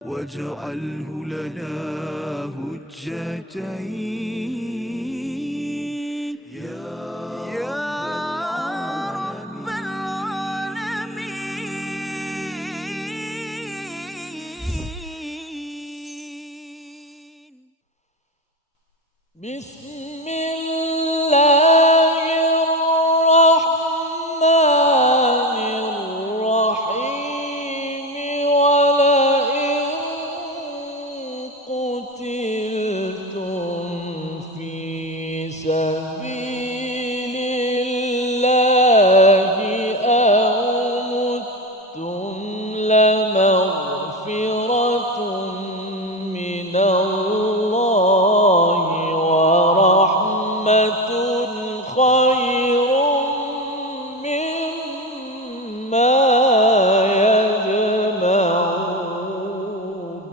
واجعله لنا هجتين يا رب العالمين. بسم الله الرحمن الرحيم ولئن قتلتم في سبيل الله أو متم لمغفرة من الله ورحمة خير مما يجمعون.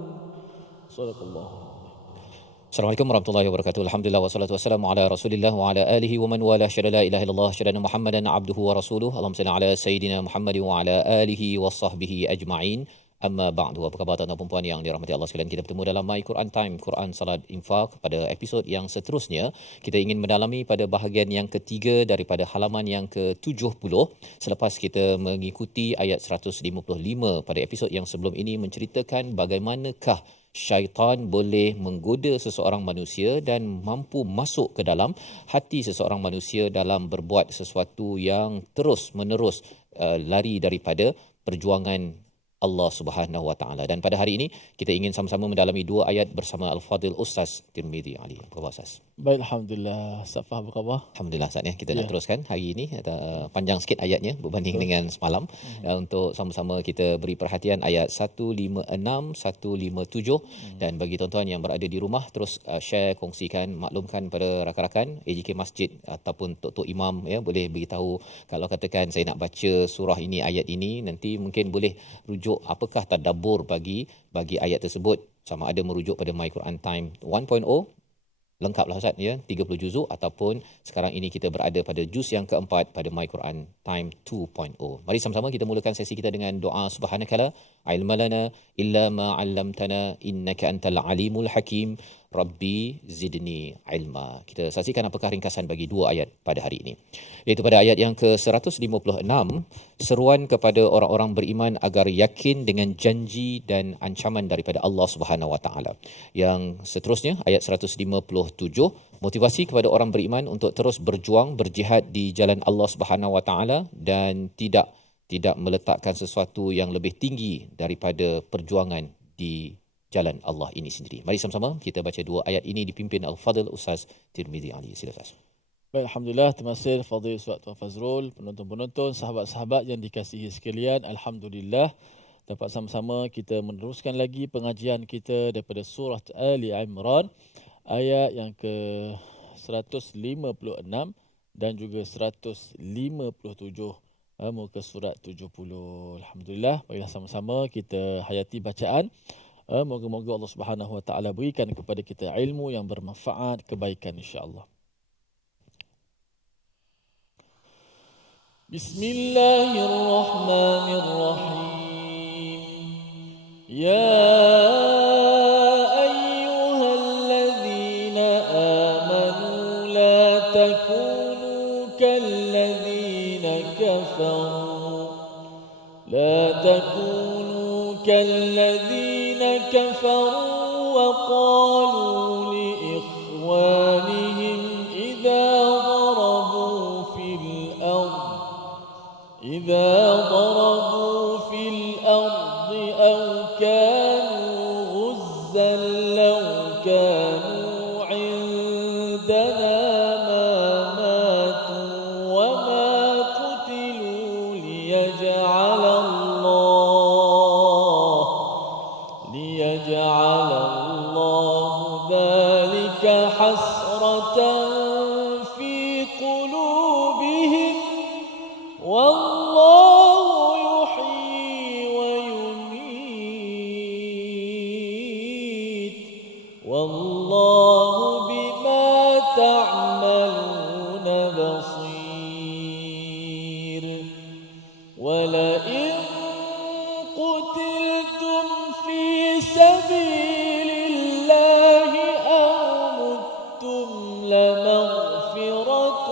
صدق الله. Assalamualaikum warahmatullahi wabarakatuh. Alhamdulillah wassalatu wassalamu ala Rasulillah wa ala alihi wa man wala syada la ilaha illallah syada Muhammadan abduhu wa rasuluhu. Allahumma salli ala sayidina Muhammad wa ala alihi wa sahbihi ajma'in. Amma ba'du. Apa khabar tuan-tuan dan puan yang dirahmati Allah sekalian? Kita bertemu dalam My Quran Time, Quran Salat Infak. Pada episod yang seterusnya, kita ingin mendalami pada bahagian yang ketiga daripada halaman yang ke-70. Selepas kita mengikuti ayat 155 pada episod yang sebelum ini menceritakan bagaimanakah syaitan boleh menggoda seseorang manusia dan mampu masuk ke dalam hati seseorang manusia dalam berbuat sesuatu yang terus menerus lari daripada perjuangan Allah Subhanahu Wa Taala. Dan pada hari ini kita ingin sama-sama mendalami dua ayat bersama Al-Fadil Ustaz Tirmizi Ali. Apa khabar Ustaz? Baik, alhamdulillah. Safah apa khabar? Alhamdulillah Ustaz ya. Kita nak teruskan hari ini panjang sikit ayatnya berbanding dengan semalam. Untuk sama-sama kita beri perhatian ayat 156, 157 dan bagi tuan-tuan yang berada di rumah terus share, kongsikan, maklumkan pada rakan-rakan AJK Masjid ataupun tok-tok imam ya, boleh beritahu kalau katakan saya nak baca surah ini, ayat ini, nanti mungkin boleh rujuk apakah tadabbur bagi ayat tersebut, sama ada merujuk pada My Quran Time 1.0 lengkaplah Ustaz ya, 30 juzuk, ataupun sekarang ini kita berada pada juz yang keempat pada My Quran Time 2.0. Mari sama-sama kita mulakan sesi kita dengan doa subhanakala ilmalana illa ma 'allamtana innaka antal alimul hakim rabbi zidni ilma. Kita saksikan apakah ringkasan bagi dua ayat pada hari ini. Iaitu pada ayat yang ke-156, seruan kepada orang-orang beriman agar yakin dengan janji dan ancaman daripada Allah Subhanahu Wa Taala. Yang seterusnya ayat 157, motivasi kepada orang beriman untuk terus berjuang, berjihad di jalan Allah Subhanahu Wa Taala dan tidak meletakkan sesuatu yang lebih tinggi daripada perjuangan di jalan Allah ini sendiri. Mari sama-sama kita baca dua ayat ini dipimpin Al-Fadil Ustaz Tirmizi Ali. Silakan Ustaz. Baik, alhamdulillah. Terima kasih Fadil Ustaz Tuan Fazrul, penonton-penonton, sahabat-sahabat yang dikasihi sekalian. Alhamdulillah dapat sama-sama kita meneruskan lagi pengajian kita daripada surah Ali Imran ayat yang ke 156 dan juga 157 muka surat 70. Alhamdulillah, marilah sama-sama kita hayati bacaan. Moga-moga Allah Subhanahu Wa Taala berikan kepada kita ilmu yang bermanfaat, kebaikan insya-Allah. Bismillahirrahmanirrahim. Ya ayyuhalladzina amanu la takunu kalladzina kafaru la takunu kalladzina kafaru wa qalu li ikhwanihim idza ضربوا في الأرض أو كانوا غزا لو كانوا عندنا ما ماتوا وما قتلوا ليجعل الله ذلك حسرة في قلوبهم والله يحيي ويميت والله بما تعملون بصير ولئن قتلتم في سبيل الله أو متم لمغفرة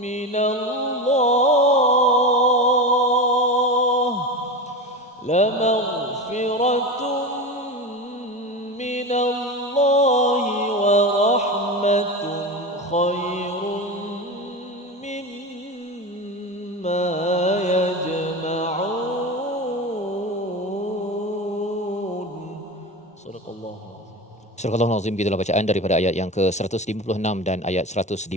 من الله لمغفرة من الله ورحمة خير مما يجمعون. صدق الله العظيم. Surah Al-Azim, gitulah bacaan daripada ayat yang ke-156 dan ayat 157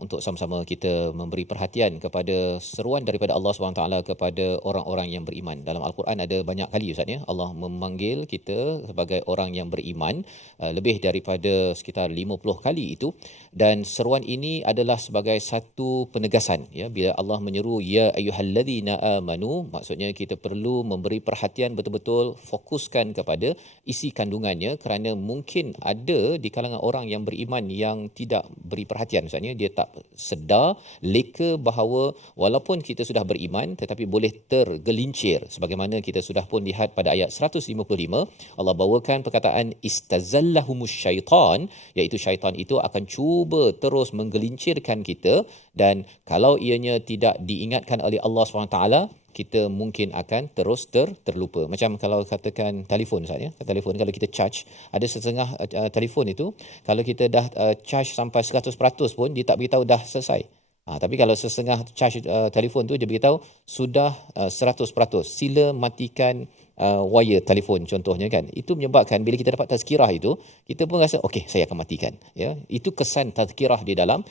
untuk sama-sama kita memberi perhatian kepada seruan daripada Allah SWT kepada orang-orang yang beriman. Dalam Al-Quran ada banyak kali Ustaz ya, Allah memanggil kita sebagai orang yang beriman, lebih daripada sekitar 50 kali itu, dan seruan ini adalah sebagai satu penegasan ya, bila Allah menyeru ya ayyuhallazina amanu, maksudnya kita perlu memberi perhatian betul-betul, fokuskan kepada isi kandungannya, kerana mungkin ada di kalangan orang yang beriman yang tidak beri perhatian. Misalnya dia tak sedar, leka bahawa walaupun kita sudah beriman tetapi boleh tergelincir, sebagaimana kita sudah pun lihat pada ayat 155 Allah bawakan perkataan istazallahumus syaitan, iaitu syaitan itu akan cuba terus menggelincirkan kita, dan kalau ianya tidak diingatkan oleh Allah SWT, kita mungkin akan terus terlupa. Macam kalau katakan telefon Ustaz ya, telefon kalau kita charge, ada setengah telefon itu kalau kita dah charge sampai 100% pun dia tak beritahu dah selesai. Tapi kalau setengah charge telefon tu dia beritahu sudah 100%, sila matikan wire telefon contohnya kan. Itu menyebabkan bila kita dapat tazkirah itu, kita pun rasa okey saya akan matikan ya. Itu kesan tazkirah di dalam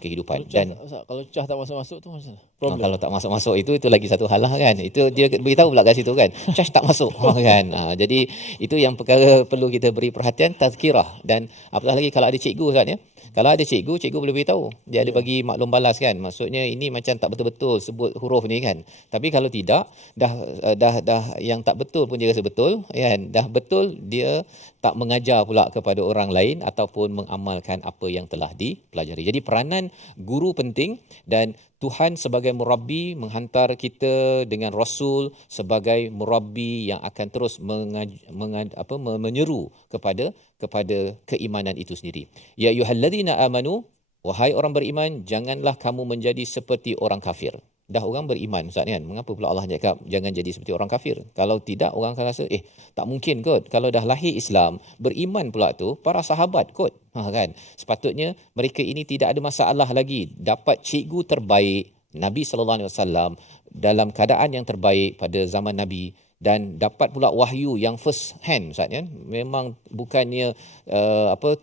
kehidupan. Dan Kalau cah tak masuk-masuk tu macam kalau tak masuk-masuk itu lagi satu hal lah kan. Itu dia beritahu pula kat situ kan. Charge tak masuk kan. Jadi itu yang perkara perlu kita beri perhatian, tazkirah. Dan apatah lagi kalau ada cikgu Ustaz ya. Kalau ada cikgu boleh beritahu. Dia ada bagi maklum balas kan. Maksudnya ini macam tak betul-betul sebut huruf ni kan. Tapi kalau tidak, dah yang tak betul pun dia rasa betul kan. Dah betul dia tak mengajar pula kepada orang lain ataupun mengamalkan apa yang telah dipelajari. Jadi peranan guru penting, dan Tuhan sebagai murabbi menghantar kita dengan Rasul sebagai murabbi yang akan terus menyeru kepada keimanan itu sendiri. Ya ayyuhallazina amanu, wahai orang beriman, janganlah kamu menjadi seperti orang kafir. Dah orang beriman Ustaz kan, mengapa pula Allah cakap jangan jadi seperti orang kafir? Kalau tidak, orang akan rasa tak mungkin kot. Kalau dah lahir Islam, beriman pula tu para sahabat kot. Kan? Sepatutnya mereka ini tidak ada masalah lagi, dapat cikgu terbaik Nabi sallallahu alaihi wasallam dalam keadaan yang terbaik pada zaman Nabi, dan dapat pula wahyu yang first hand Ustaz kan. Memang bukannya 1500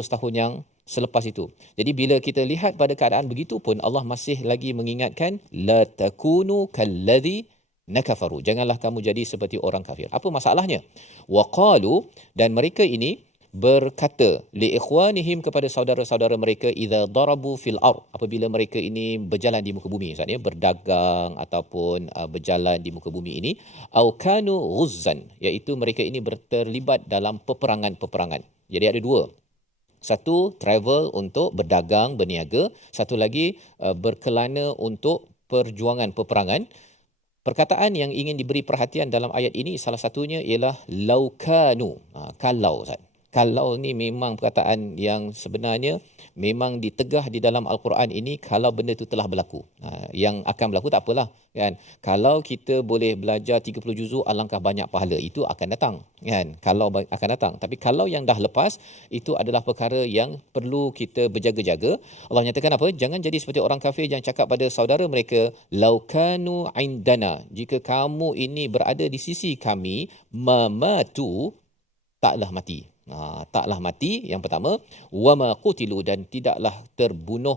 tahun yang selepas itu. Jadi bila kita lihat pada keadaan begitu pun Allah masih lagi mengingatkan la takunu kalladzi nakafaru. Janganlah kamu jadi seperti orang kafir. Apa masalahnya? Waqalu, dan mereka ini berkata li ikhwanihim, kepada saudara-saudara mereka, idza darabu fil ard, apabila mereka ini berjalan di muka bumi Ustaz ya, berdagang ataupun berjalan di muka bumi ini, au kanu ghuzzan, iaitu mereka ini terlibat dalam peperangan-peperangan. Jadi ada dua. Satu, travel untuk berdagang, berniaga. Satu lagi, berkelana untuk perjuangan peperangan. Perkataan yang ingin diberi perhatian dalam ayat ini, salah satunya ialah laukanu. Kalau Ustaz. Kalau ni memang perkataan yang sebenarnya memang ditegah di dalam Al-Quran ini, kalau benda itu telah berlaku. Yang akan berlaku tak apalah kan. Kalau kita boleh belajar 30 juzuk, alangkah banyak pahala, itu akan datang kan. Kalau akan datang. Tapi kalau yang dah lepas, itu adalah perkara yang perlu kita berjaga-jaga. Allah nyatakan apa? Jangan jadi seperti orang kafir yang cakap pada saudara mereka, laukanu indana, jika kamu ini berada di sisi kami, mamatu, taklah mati. Taklah mati, yang pertama, wama qutilu, dan tidaklah terbunuh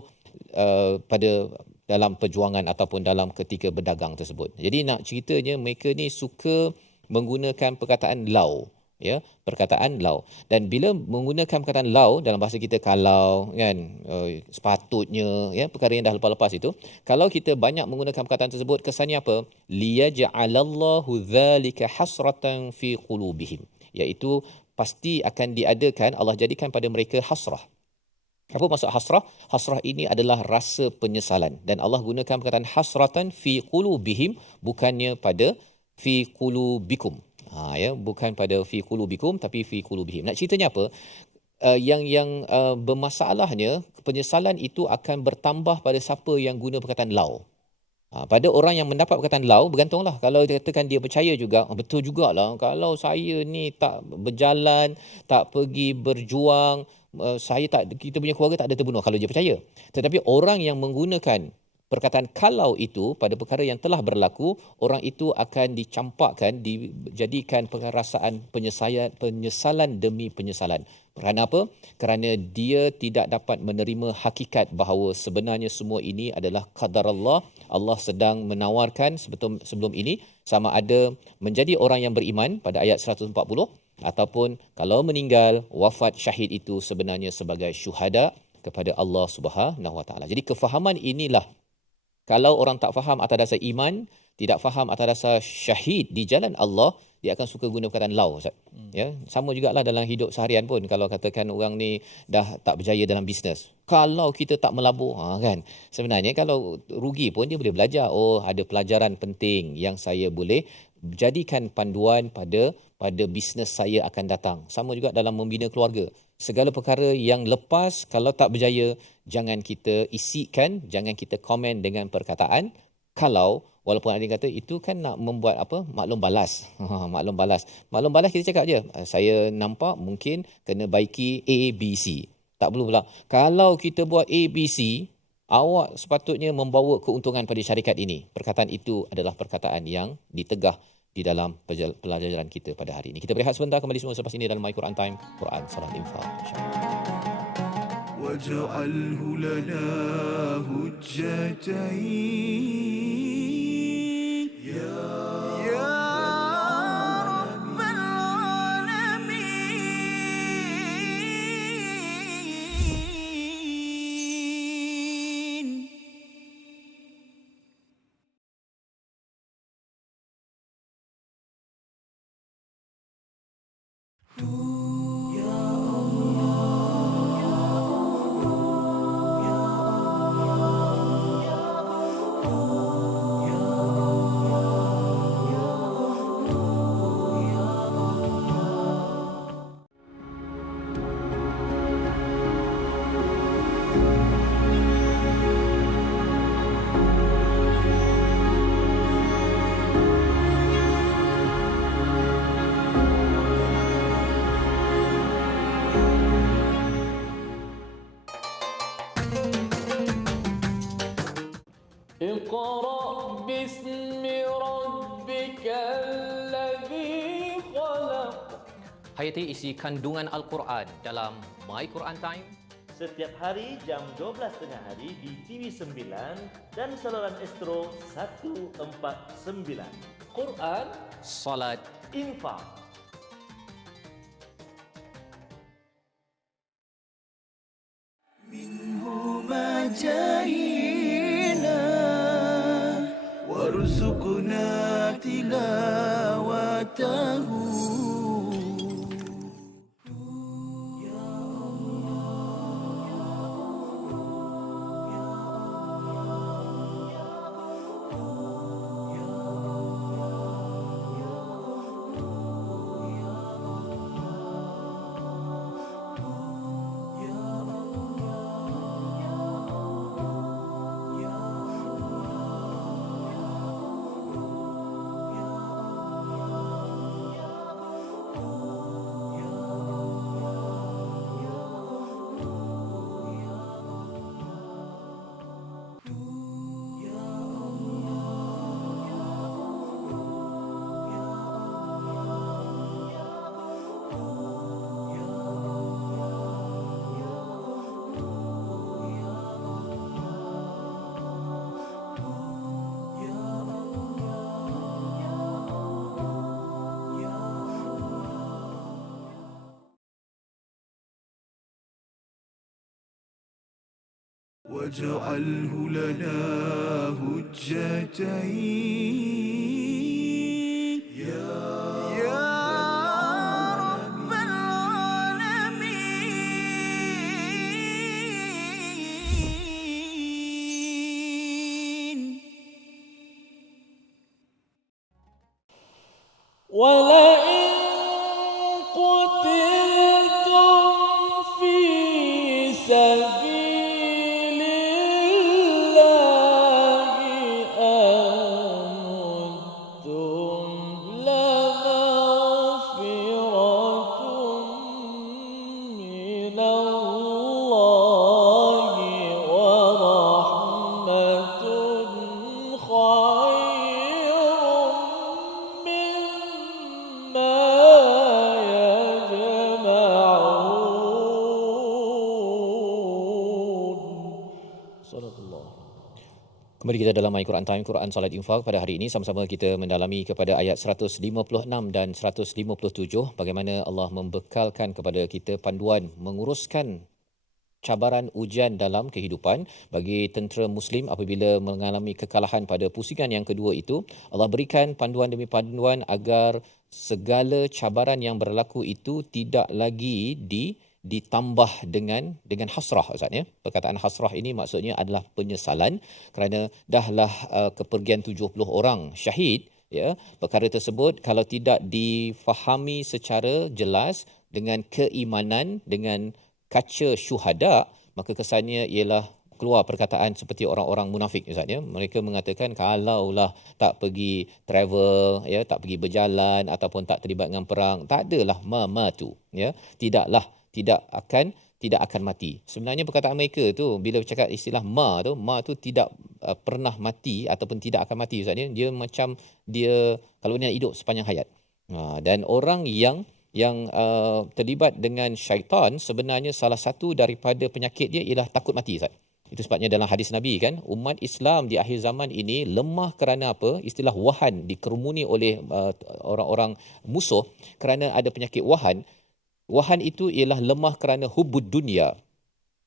pada dalam perjuangan ataupun dalam ketika berdagang tersebut. Jadi nak ceritanya mereka ni suka menggunakan perkataan lau ya, perkataan lau. Dan bila menggunakan perkataan lau dalam bahasa kita, kalau kan, sepatutnya ya, perkara yang dah lepas-lepas itu, kalau kita banyak menggunakan perkataan tersebut, kesannya apa? Liyaj'alallahu dzalika hasratan fi qulubihim, iaitu pasti akan diadakan, Allah jadikan pada mereka hasrah. Apa maksud hasrah? Hasrah ini adalah rasa penyesalan, dan Allah gunakan perkataan hasratan fi qulubihim, bukannya pada fi qulubikum. Ya, bukan pada fi qulubikum tapi fi qulubihim. Nak ceritanya apa? Yang bermasalahnya penyesalan itu akan bertambah pada siapa yang guna perkataan lau. Pada orang yang mendapat perkataan lau bergantunglah. Kalau dia katakan dia percaya juga, betul jugalah. Kalau saya ni tak berjalan, tak pergi berjuang, saya tak, kita punya keluarga tak ada terbunuh, kalau dia percaya. Tetapi orang yang menggunakan perkataan kalau itu pada perkara yang telah berlaku, orang itu akan dicampakkan, dijadikan perasaan penyesalan demi penyesalan. Kerana apa? Kerana dia tidak dapat menerima hakikat bahawa sebenarnya semua ini adalah qadar Allah. Allah sedang menawarkan sebelum ini, sama ada menjadi orang yang beriman pada ayat 140, ataupun kalau meninggal, wafat syahid itu sebenarnya sebagai syuhada kepada Allah Subhanahu Wa Taala. Jadi kefahaman inilah, kalau orang tak faham atas dasar iman, tidak faham atas dasar syahid di jalan Allah, dia akan suka guna perkataan lau, Ustaz. Ya, sama jugalah dalam hidup seharian pun. Kalau katakan orang ni dah tak berjaya dalam bisnes, kalau kita tak melabur, kan. Sebenarnya kalau rugi pun dia boleh belajar. Oh, ada pelajaran penting yang saya boleh jadikan panduan pada bisnes saya akan datang. Sama juga dalam membina keluarga. Segala perkara yang lepas, kalau tak berjaya, jangan kita isikan, jangan kita komen dengan perkataan kalau, walaupun ada yang kata itu kan nak membuat apa, maklum balas. Maklum balas kita cakap je, saya nampak mungkin kena baiki A, B, C. Tak perlu pula, kalau kita buat A, B, C, awak sepatutnya membawa keuntungan pada syarikat ini. Perkataan itu adalah perkataan yang ditegah di dalam pelajaran kita pada hari ini. Kita berehat sebentar, kembali semua selepas ini dalam My Quran Time, Quran Surah Al-Infal, insya-Allah. واجعله لنا هجتين يا رب العالمين. اقرأ باسم ربك الذي خلق. Hayati isi kandungan Al-Quran dalam My Quran Time. Setiap hari jam 12 tengah hari di TV9 dan saluran Astro 149. Quran, Salat, Infak. منهما جاهينا وارزقنا تلاوته واجعله لنا هجتين يا رب العالمين. ولئن Kembali kita dalam My Quran Time, Quran Salat Infak. Pada hari ini sama-sama kita mendalami kepada ayat 156 dan 157 bagaimana Allah membekalkan kepada kita panduan menguruskan cabaran ujian dalam kehidupan bagi tentera muslim apabila mengalami kekalahan pada pusingan yang kedua itu. Allah berikan panduan demi panduan agar segala cabaran yang berlaku itu tidak lagi ditambah dengan hasrah, Ustaz ya. Perkataan hasrah ini maksudnya adalah penyesalan kerana dahlah kepergian 70 orang syahid ya. Perkara tersebut kalau tidak difahami secara jelas dengan keimanan, dengan kaca syuhada, maka kesannya ialah keluar perkataan seperti orang-orang munafik, Ustaz ya. Mereka mengatakan kalaulah tak pergi travel ya, tak pergi berjalan ataupun tak terlibat dengan perang, tak adalah mamatu ya, tidak akan mati. Sebenarnya perkataan mereka tu bila bercakap istilah ma tu tidak pernah mati ataupun tidak akan mati, Ustaz ya. Dia macam dia kalau dia hidup sepanjang hayat. Dan orang yang terlibat dengan syaitan, sebenarnya salah satu daripada penyakit dia ialah takut mati, Ustaz. Itu sebabnya dalam hadis Nabi kan, umat Islam di akhir zaman ini lemah kerana apa? Istilah wahan, dikerumuni oleh orang-orang musuh kerana ada penyakit wahan. Wahan itu ialah lemah kerana hubbud dunya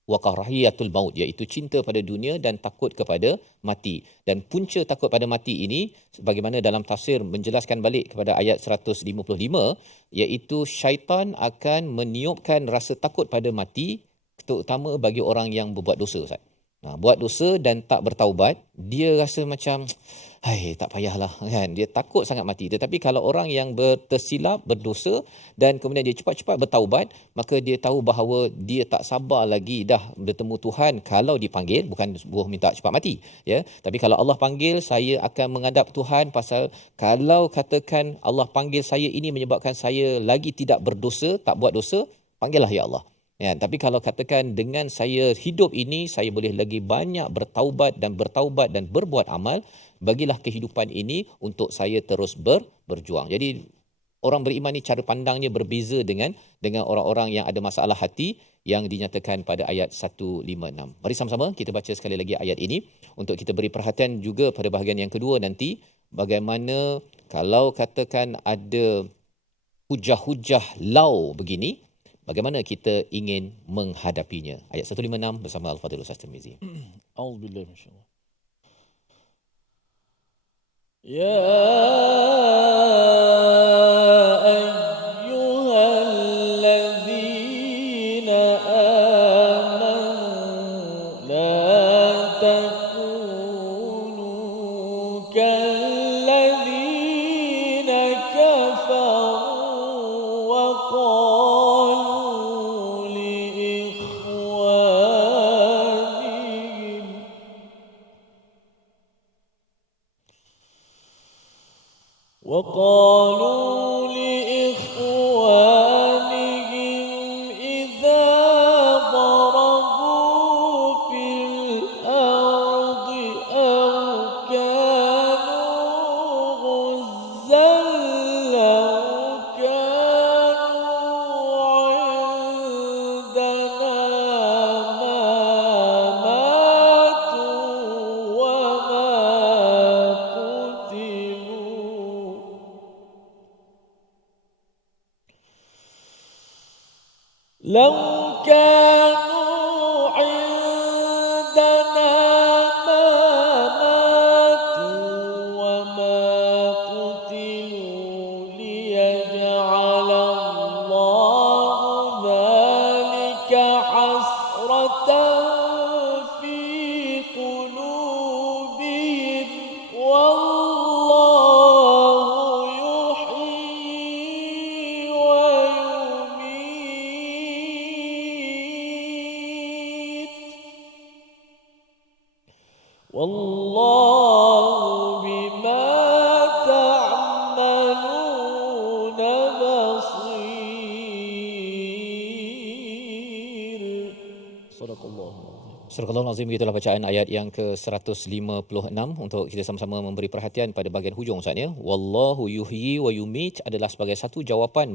wa karahiyatul maut, iaitu cinta pada dunia dan takut kepada mati. Dan punca takut pada mati ini sebagaimana dalam tafsir menjelaskan balik kepada ayat 155, iaitu syaitan akan meniupkan rasa takut pada mati terutama bagi orang yang berbuat dosa, Ustaz. Buat dosa dan tak bertaubat, dia rasa macam tak payahlah kan, dia takut sangat mati. Tetapi kalau orang yang tersilap berdosa dan kemudian dia cepat-cepat bertaubat, maka dia tahu bahawa dia tak sabar lagi dah bertemu Tuhan kalau dipanggil, bukan buah minta cepat mati ya, tapi kalau Allah panggil saya akan menghadap Tuhan, pasal kalau katakan Allah panggil saya ini menyebabkan saya lagi tidak berdosa, tak buat dosa, panggillah ya Allah. Ya, tapi kalau katakan dengan saya hidup ini saya boleh lagi banyak bertaubat dan berbuat amal, bagilah kehidupan ini untuk saya terus berjuang. Jadi orang beriman ni cara pandangnya berbeza dengan orang-orang yang ada masalah hati yang dinyatakan pada ayat 156. Mari sama-sama kita baca sekali lagi ayat ini untuk kita beri perhatian juga pada bahagian yang kedua nanti, bagaimana kalau katakan ada hujah-hujah lau begini, bagaimana kita ingin menghadapinya. Ayat 156 bersama Al-Fadhil Ustaz Tirmizi. Auzubillahi minasyaitanir. Ya ayyuhalladzina amanu la takunu kalladzina kafaru wa qalu li ikhwanihim وقالوا لإخوانهم إذا ضربوا في الأرض أو كانوا غزا لو كانوا عندنا ما ماتوا وما قتلوا لو كانوا عندنا ما ماتوا وما قتلوا ليجعل الله ذلك حسرة في قلوبهم والله يحيي ويميت والله بما تعملون بصير. صدق الله العظيم. Surah Al-Azim, itulah bacaan ayat yang ke-156 untuk kita sama-sama memberi perhatian pada bahagian hujung Ustaz ya. Wallahu yuhyi wa yumit adalah sebagai satu jawapan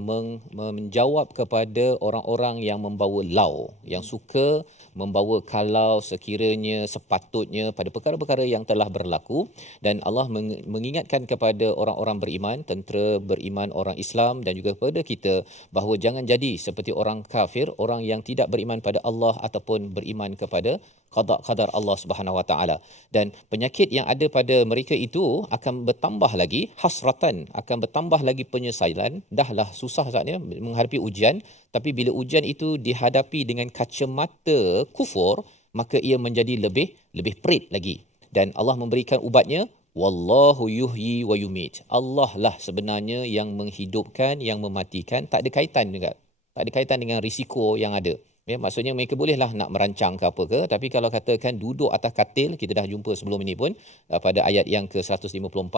menjawab kepada orang-orang yang membawa lau, yang suka membawa kalau sekiranya sepatutnya pada perkara-perkara yang telah berlaku, dan Allah mengingatkan kepada orang-orang beriman, tentera beriman orang Islam dan juga kepada kita bahawa jangan jadi seperti orang kafir, orang yang tidak beriman pada Allah ataupun beriman kepada qada-qadar Allah Subhanahu Wa Taala. Dan penyakit yang ada pada mereka itu akan bertambah lagi hasratan, akan bertambah lagi penyesalan. Dahlah susah saatnya menghadapi ujian, tapi bila ujian itu dihadapi dengan kacamata kufur, maka ia menjadi lebih perit lagi. Dan Allah memberikan ubatnya, wallahu yuhyi wa yumit. Allah lah sebenarnya yang menghidupkan, yang mematikan. Tak ada kaitan juga, tak ada kaitan dengan risiko yang ada. Ya, maksudnya mereka bolehlah nak merancang ke apa ke, tapi kalau katakan duduk atas katil, kita dah jumpa sebelum ini pun pada ayat yang ke-154,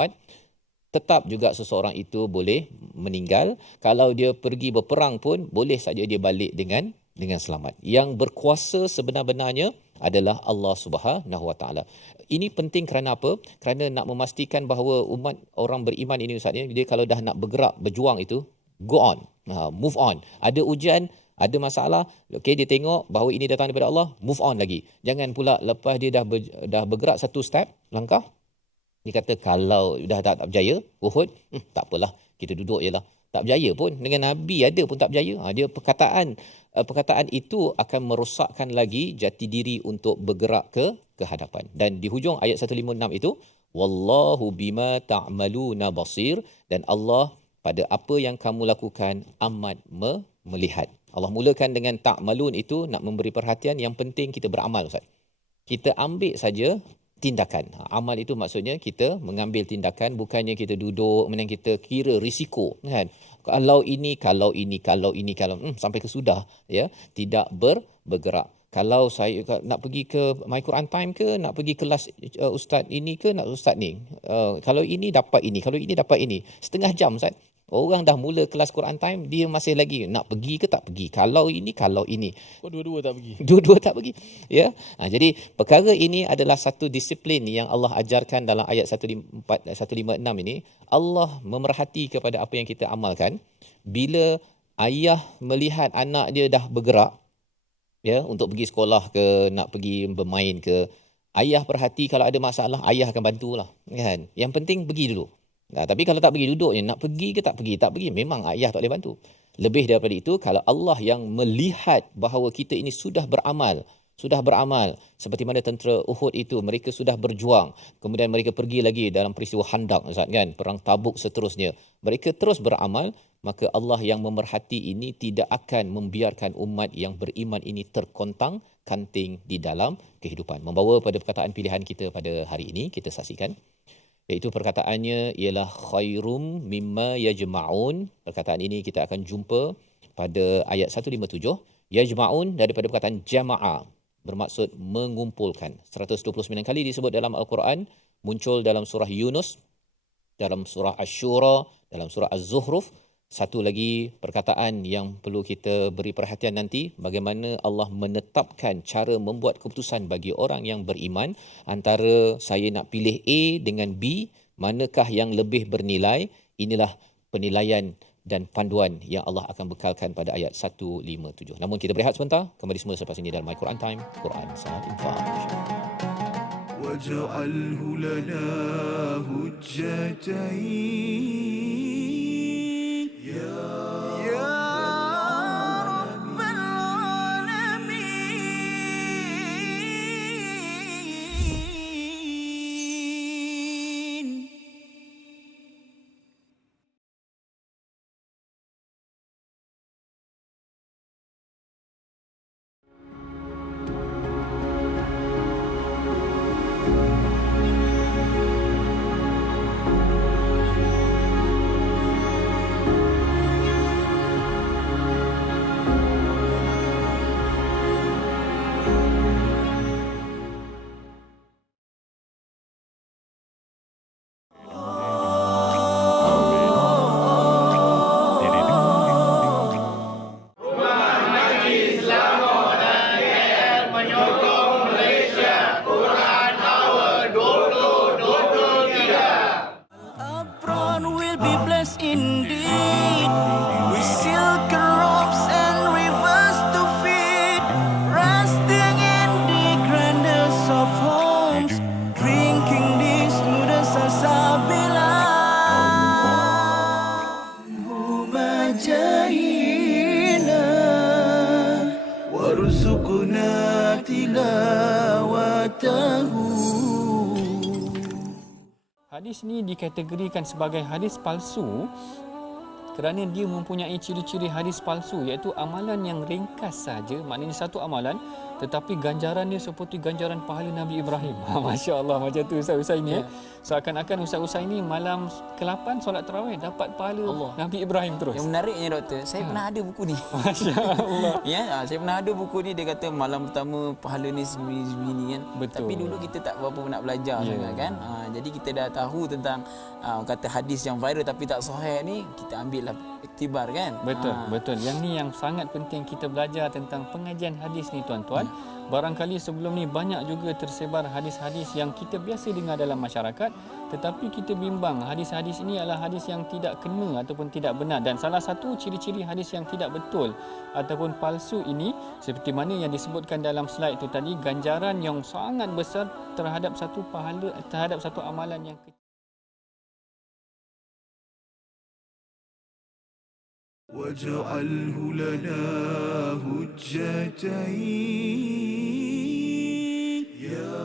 tetap juga seseorang itu boleh meninggal. Kalau dia pergi berperang pun boleh saja dia balik dengan selamat. Yang berkuasa sebenar-benarnya adalah Allah Subhanahu Wa Taala. Ini penting kerana apa? Kerana nak memastikan bahawa umat orang beriman ini Ustaz ya, dia kalau dah nak bergerak, berjuang itu, go on, move on. Ada ujian, ada masalah, okey, dia tengok bahawa ini datang daripada Allah, move on lagi. Jangan pula lepas dia dah bergerak satu step, langkah, dia kata kalau dah tak berjaya, Uhud, tak apalah, kita duduk je lah. Tak berjaya pun, dengan Nabi ada pun tak berjaya. Dia perkataan itu akan merosakkan lagi jati diri untuk bergerak ke hadapan. Dan di hujung ayat 156 itu, wallahu bima ta'maluna basir, dan Allah pada apa yang kamu lakukan amat melihat. Allah mulakan dengan ta'malun itu nak memberi perhatian, yang penting kita beramal Ustaz. Kita ambil saja tindakan. Amal itu maksudnya kita mengambil tindakan, bukannya kita duduk kemudian kita kira risiko kan. Kalau ini sampai ke sudah ya, tidak bergerak. Kalau saya nak pergi ke My Quran Time ke, nak pergi kelas ustaz ini ke, nak ustaz ni. Kalau ini dapat ini, kalau ini dapat ini. Setengah jam Ustaz. Orang dah mula kelas Quran Time, dia masih lagi nak pergi ke tak pergi. Kalau ini. Dua-dua tak pergi. Dua-dua tak pergi. Ya. Jadi perkara ini adalah satu disiplin yang Allah ajarkan dalam ayat 156 ini. Allah memerhati kepada apa yang kita amalkan. Bila ayah melihat anak dia dah bergerak, ya, untuk pergi sekolah ke, nak pergi bermain ke, ayah perhati kalau ada masalah, ayah akan bantulah, kan. Yang penting pergi dulu. Tapi kalau tak pergi, duduk je, nak pergi ke tak pergi, memang ayah tak boleh bantu. Lebih daripada itu, kalau Allah yang melihat bahawa kita ini sudah beramal, seperti mana tentera Uhud itu, mereka sudah berjuang, kemudian mereka pergi lagi dalam peristiwa Khandaq, kan, perang Tabuk seterusnya, mereka terus beramal, maka Allah yang memerhati ini tidak akan membiarkan umat yang beriman ini terkontang-kanting di dalam kehidupan. Membawa pada perkataan pilihan kita pada hari ini, kita saksikan, iaitu perkataannya ialah khairum mimma yajma'un. Perkataan ini kita akan jumpa pada ayat 157. Yajma'un daripada perkataan jama'a, bermaksud mengumpulkan. 129 kali disebut dalam Al-Quran, muncul dalam surah Yunus, dalam surah Asy-Syura, dalam surah Az-Zuhruf. Satu lagi perkataan yang perlu kita beri perhatian nanti, bagaimana Allah menetapkan cara membuat keputusan bagi orang yang beriman, antara saya nak pilih A dengan B, manakah yang lebih bernilai. Inilah penilaian dan panduan yang Allah akan bekalkan pada ayat 157. Namun kita berehat sebentar, kembali semula selepas ini dalam My Quran Time, Quran Saat Infaq. واجعله لنا هجتين يا رب العالمين. تلاوته. Hadis ni dikategorikan sebagai hadis palsu kerana dia mempunyai ciri-ciri hadis palsu, iaitu amalan yang ringkas saja, maknanya satu amalan tetapi ganjaran dia seperti ganjaran pahala Nabi Ibrahim. Masya Allah, macam tu Ustaz ini. Seakan-akan Ustaz ini malam ke-8 solat tarawih dapat pahala Allah. Nabi Ibrahim terus. Yang menariknya doktor, saya pernah ada buku ni. Masya Allah. Saya pernah ada buku ni, dia kata malam pertama pahala ni sebegini kan. Betul. Tapi dulu kita tak berapa nak belajar sangat kan. Jadi kita dah tahu tentang kata hadis yang viral tapi tak sahih ni, kita ambil lah iktibar kan. Betul. Yang ni yang sangat penting kita belajar tentang pengajian hadis ni tuan-tuan. Barangkali sebelum ni banyak juga tersebar hadis-hadis yang kita biasa dengar dalam masyarakat, tetapi kita bimbang hadis-hadis ini adalah hadis yang tidak kena ataupun tidak benar. Dan salah satu ciri-ciri hadis yang tidak betul ataupun palsu ini, seperti mana yang disebutkan dalam slide itu tadi, ganjaran yang sangat besar terhadap satu pahala, terhadap satu amalan yang kecil. واجعله لنا هجتين يا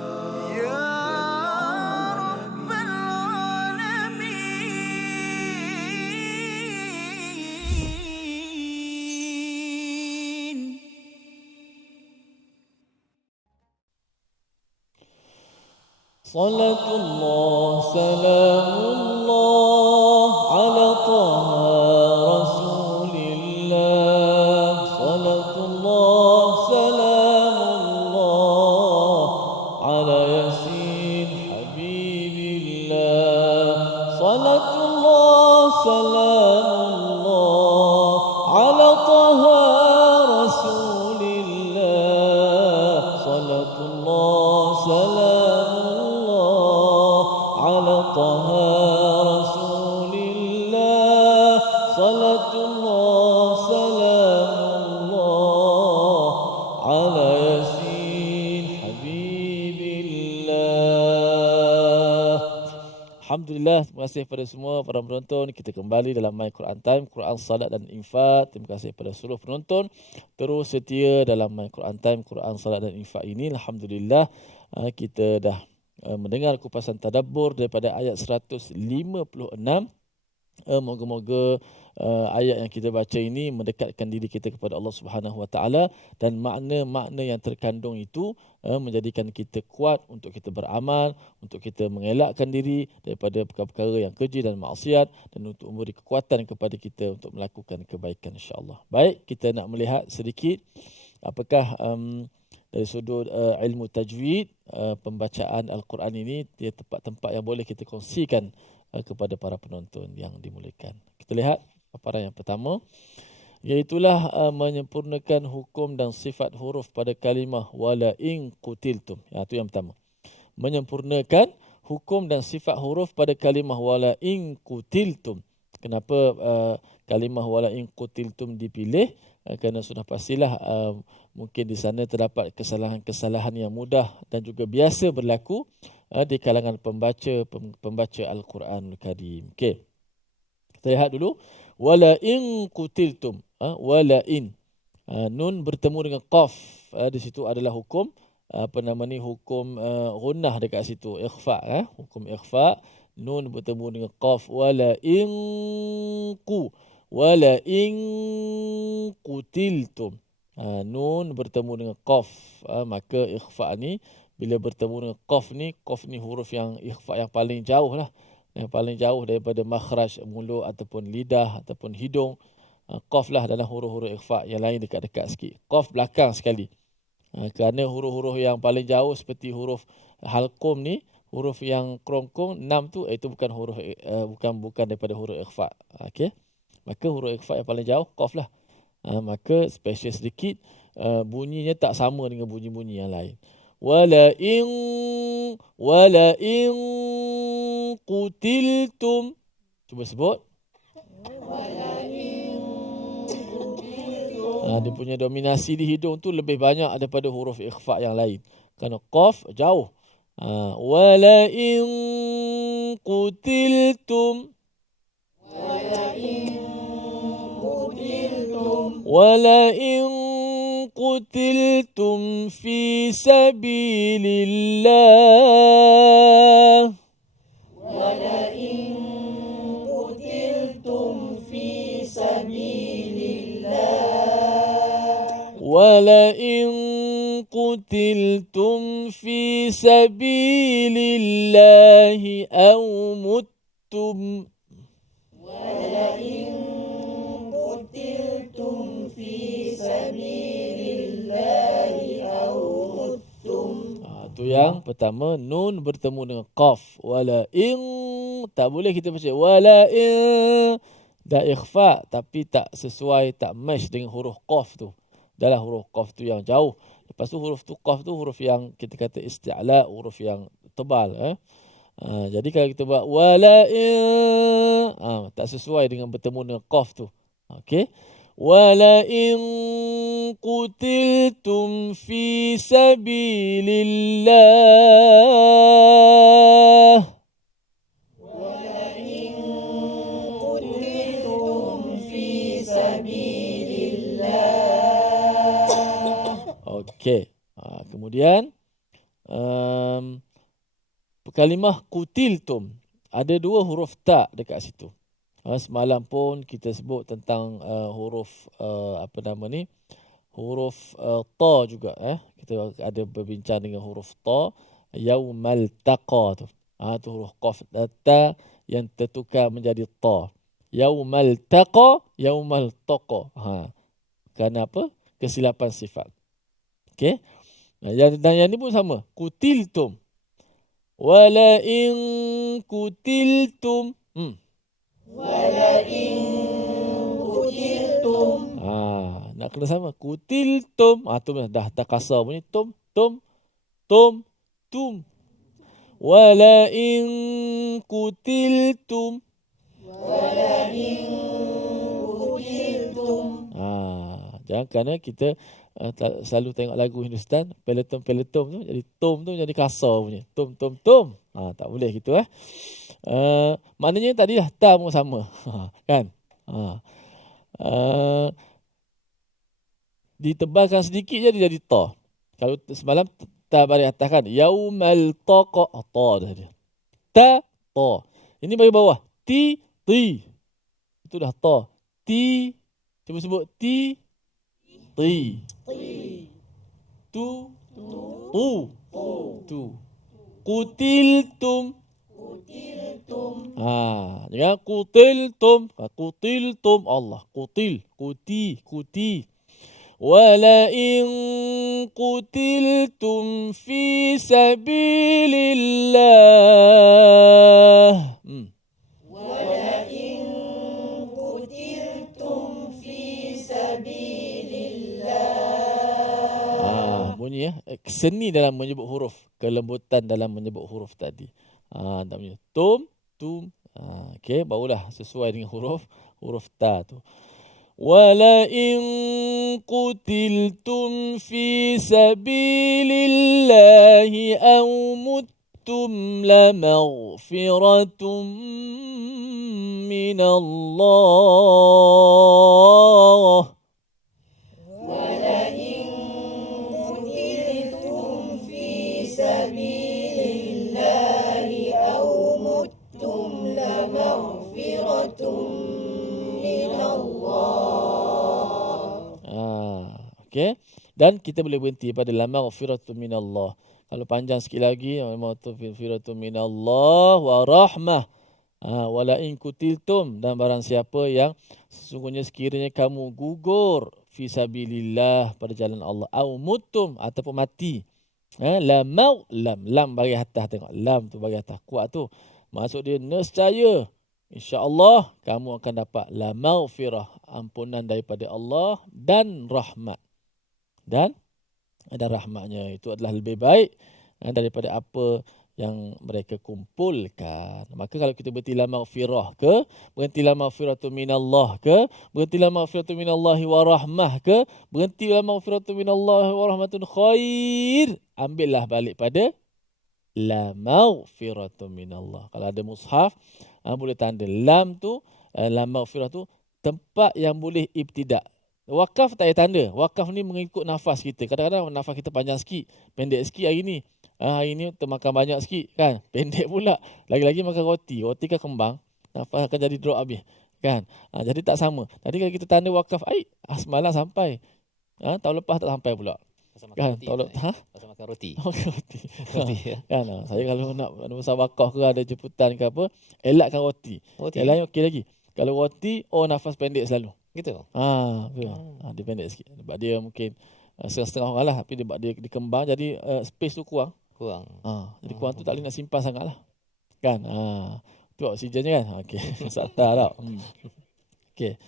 رب العالمين. صلاة الله سلام الله على طه رسول الله. صلاة الله سلام الله على ياسين حبيب الله. صلاة الله سلام الله على طه رسول الله. صلاة الله سلام الله على طه رسول الله. صلاة الله سلام الله على ياسين حبيب الله. Alhamdulillah, terima kasih kepada semua para penonton. Kita kembali dalam My Quran Time, Quran, Salat dan Infak. Terima kasih kepada seluruh penonton terus setia dalam My Quran Time, Quran, Salat dan Infak ini. Alhamdulillah, kita dah mendengar kupasan tadabbur daripada ayat 156. Moga-moga ayat yang kita baca ini mendekatkan diri kita kepada Allah Subhanahu Wa Taala, dan makna-makna yang terkandung itu menjadikan kita kuat untuk kita beramal, untuk kita mengelakkan diri daripada perkara-perkara yang keji dan maksiat, dan untuk memberi kekuatan kepada kita untuk melakukan kebaikan, insya-Allah. Baik, kita nak melihat sedikit apakah dari sudut ilmu tajwid, pembacaan Al-Quran ini, dia tempat-tempat yang boleh kita kongsikan kepada para penonton yang dimuliakan. Kita lihat paparan yang pertama, iaitulah menyempurnakan hukum dan sifat huruf pada kalimah wala in qutiltum. Itu yang pertama. Menyempurnakan hukum dan sifat huruf pada kalimah wala in qutiltum. Kenapa kalimah wala in qutiltum dipilih? Kerana sudah pastilah mungkin di sana terdapat kesalahan-kesalahan yang mudah dan juga biasa berlaku di kalangan pembaca Al-Quranul Karim. Okey. Kita lihat dulu, wala in qutiltum, wala in. Nun bertemu dengan qaf. Di situ adalah hukum hukum gunnah dekat situ, ikhfa, hukum ikhfa. Nun bertemu dengan qaf, wala in qutiltum. Nun bertemu dengan qaf, maka ikhfa ni bila bertemu dengan qaf ni huruf yang ikhfa yang paling jauh lah, yang paling jauh daripada makhraj mulut ataupun lidah ataupun hidung. Qaf lah dalam huruf-huruf ikhfa, yang lain dekat-dekat sikit. Qaf belakang sekali. Kerana huruf-huruf yang paling jauh seperti huruf halqum ni, huruf yang kerongkong 6 tu, itu bukan huruf bukan daripada huruf ikhfa. Okey. Maka huruf ikhfa yang paling jauh qaf lah. Maka special sedikit, bunyinya tak sama dengan bunyi-bunyi yang lain. Wala in qutiltum. Cuba sebut. Dia punya dominasi di hidung tu lebih banyak daripada huruf ikhfa yang lain. Kerana qaf jauh. Wala in qutiltum. Wala in قتلتم في سبيل الله ولئن قتلتم في سبيل الله أو متم tu yang pertama, nun bertemu dengan qaf. Wala in, tak boleh kita baca wala in, dah ikhfa tapi tak sesuai, tak match dengan huruf qaf tu. Adalah huruf qaf tu yang jauh. Lepas tu huruf tu qaf tu huruf yang kita kata isti'la, huruf yang tebal. Jadi kalau kita buat wala in, tak sesuai dengan bertemu dengan qaf tu. Okey. ولئن قتلتم في سبيل الله Okey. Kemudian kalimah kutiltum ada dua huruf ta dekat situ. Semalam pun kita sebut tentang huruf huruf ta juga. Kita ada berbincang dengan huruf ta, yaumal taqa tu. Tu huruf qaf ta yang tertukar menjadi ta. Yaumal taqa, yaumal taqa. Kerana apa? Kesilapan sifat. Okey. Dan yang ni pun sama. Kutiltum. Wala in kutiltum. Nak kena sama. Kutiltum. Tu dah kasar bunyi. Tum. Wala in kutiltum. Jangan kerana kita selalu tengok lagu Hindustan, peletum tu jadi tom tu jadi kasar punya. Tom. Tak boleh gitu maknanya tadi dah ta pun sama. Kan? Ditebalkan sedikit je dia jadi ta. Kalau semalam ta bagi atas kan, yaumal taqa, ta dah dia. Ta. Ini bagi bawah. Ti. Itu dah ta. Ti. Cuba sebut ti. Tu. Kutiltum. Jangan kutiltum. Allah. Kuti. Wala in kutiltum fi sabilillah. Bunyi seni dalam menyebut huruf, kelembutan dalam menyebut huruf tadi. Tak punya tum. Okey, barulah sesuai dengan huruf ta tu. Wala in qutiltum fi sabilillahi aw muttum la maghfiratum minallah. Okay. Dan kita boleh berhenti pada la maghfiratu minallah. Kalau panjang sikit lagi, maghfiratu minallah wa rahmah. Wala in kutiltum, dan barang siapa yang sesungguhnya sekiranya kamu gugur fi sabilillah pada jalan Allah, au mutum ataupun mati. Lam bagi atas, tengok lam tu bagi atas kuat tu. Maksud dia nescaya insya-Allah kamu akan dapat la maghfirah, ampunan daripada Allah dan rahmat. Dan ada rahmatnya, itu adalah lebih baik daripada apa yang mereka kumpulkan. Maka kalau kita berhenti la maghfirah ke, berhenti la maghfiratu minallah ke, berhenti la maghfiratu minallahi wa rahmah ke, berhenti la maghfiratu minallahi wa rahmatun khair, ambillah balik pada la maghfiratu minallah. Kalau ada mushaf, boleh tanda lam tu, la maghfirah tu tempat yang boleh ibtidak. Wakaf tak payah tanda. Wakaf ni mengikut nafas kita. Kadang-kadang nafas kita panjang sikit, pendek sikit hari ni. Hari ni termakan banyak sikit kan. Pendek pula. Lagi-lagi makan roti. Roti kan kembang. Nafas akan jadi drop habis. Kan? Jadi tak sama. Tadi kalau kita tanda wakaf, semalam sampai. Tahun lepas tak sampai pula. Pasal makan Kan? roti. Tahun Pasal makan roti. makan roti. Roti ya. Kan? Saya kalau nak besar wakaf ke ada jemputan ke apa, elakkan roti. Roti. Yang lain okey lagi. Kalau roti, nafas pendek selalu. Gitu. Betul. Dia pendek sikit. Sebab dia mungkin setengah-setengah orang lah. Tapi dia dikembang jadi space tu kurang. Kurang. Jadi kurang tu tak boleh nak simpan sangat lah. Kan? Tu oksigennya kan? Okey. Masalah tak? Okey.